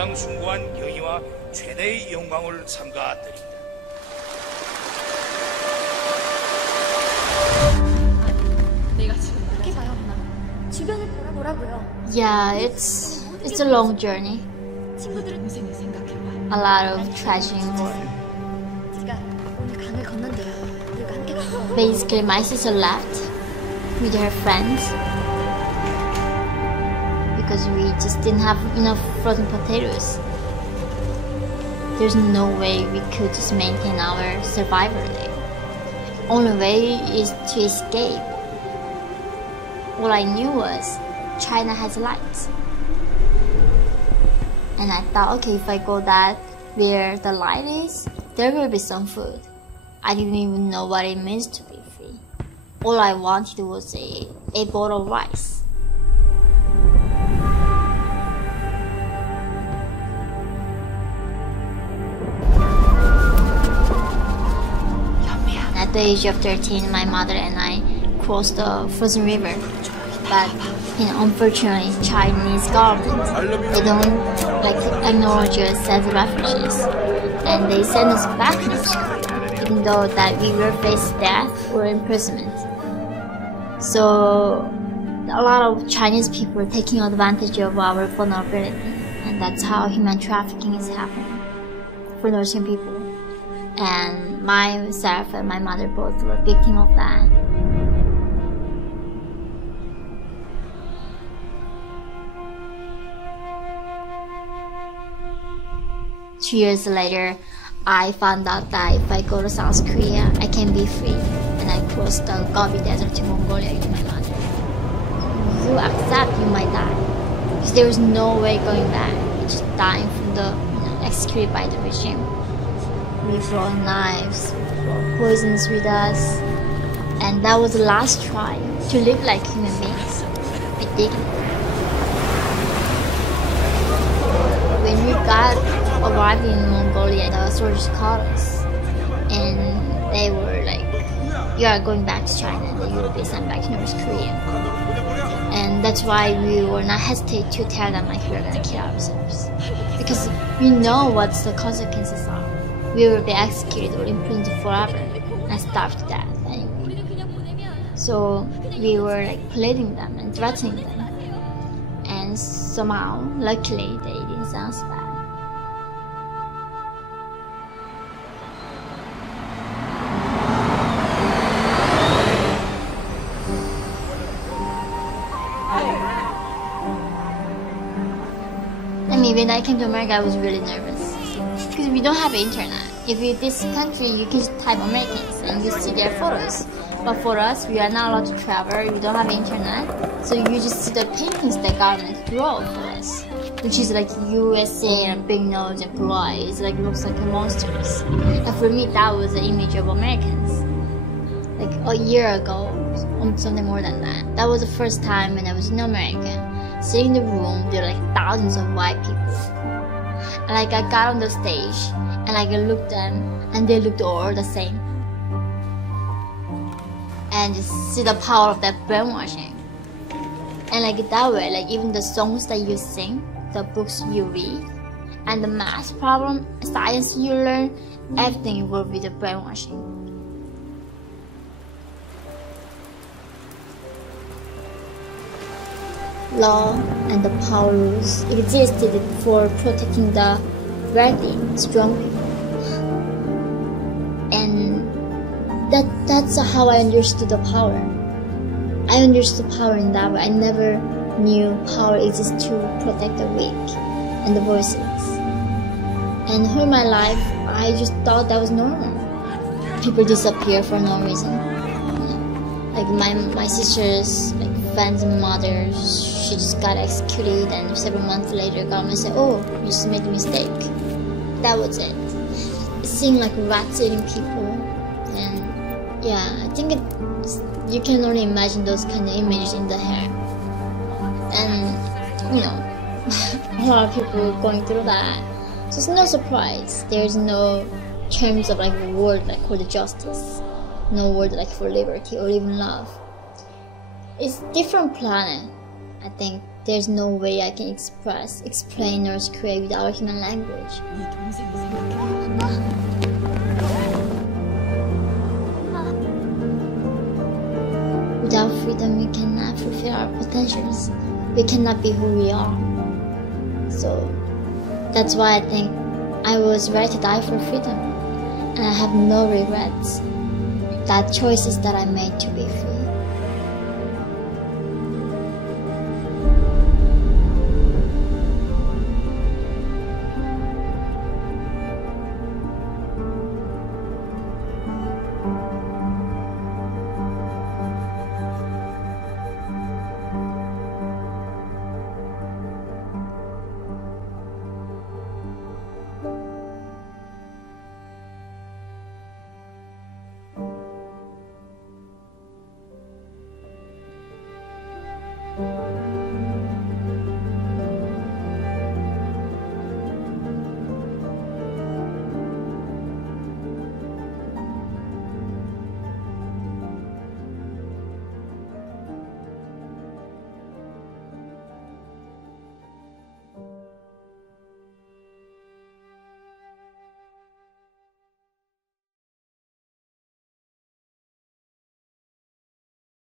가장 숭고한 경이와 최대의 영광을 삼가드립니다. Yeah, it's a long journey. A lot of tragedy involved. Basically, my sister left with her friends because we just didn't have enough frozen potatoes. There's no way we could just maintain our survival there. Only way is to escape. All I knew was China has lights. And I thought, okay, if I go that where the light is, there will be some food. I didn't even know what it means to be free. All I wanted was a bowl of rice. At the age of 13, my mother and I crossed the frozen river. But unfortunately, Chinese government, they don't acknowledge us as refugees, and they send us back to North Korea, even though that we will face death or imprisonment. So a lot of Chinese people are taking advantage of our vulnerability, and that's how human trafficking is happening for Northern people. And myself and my mother both were victim of that. 2 years later, I found out that if I go to South Korea, I can be free, and I crossed the Gobi Desert to Mongolia with my mother. You accept you might die, because there is no way going back. You're just dying from the executed by the regime. We brought knives, we brought poisons with us, and that was the last try to live like human beings, with dignity. When we arrived in Mongolia, the soldiers caught us, and they were like, "You are going back to China, and you will be sent back to North Korea." And that's why we will not hesitate to tell them like we're gonna kill ourselves, because we know what the consequences are. We will be executed or imprisoned forever and starved to death anyway. So we were like pleading them and threatening them, and somehow, luckily, they didn't send us back. When I came to America, I was really nervous because we don't have internet. If you're this country, you can just type Americans and you see their photos. But for us, we are not allowed to travel. We don't have internet, so you just see the paintings the government draw for us, which is like USA and big nose and blue eyes, like looks like monsters. And for me, that was the image of Americans. Like a year ago, something more than that. That was the first time when I was in America. Sitting in the room, there were like thousands of white people. And like I got on the stage, and like I looked at them, and they looked all the same. And just see the power of that brainwashing. And like that way, like even the songs that you sing, the books you read, and the math problem, science you learn, everything involved with the brainwashing. Law and the power rules existed for protecting the wealthy, strong people. And that's how I understood the power. I understood power in that way. I never knew power exists to protect the weak and the voiceless. And all my life, I just thought that was normal. People disappear for no reason. Like my sister's friend's mother, she just got executed, and several months later government said, "Oh, you just made a mistake." That was it. It seemed like rats eating people, and yeah, I think you can only imagine those kind of images in the hair. And a lot of people going through that. So it's no surprise. There's no terms of like a word like called justice, no word like for liberty or even love. It's different planet, I think, there's no way I can explain, or create without human language. Without freedom, we cannot fulfill our potentials. We cannot be who we are. So that's why I think I was ready to die for freedom. And I have no regrets. That choices that I made to be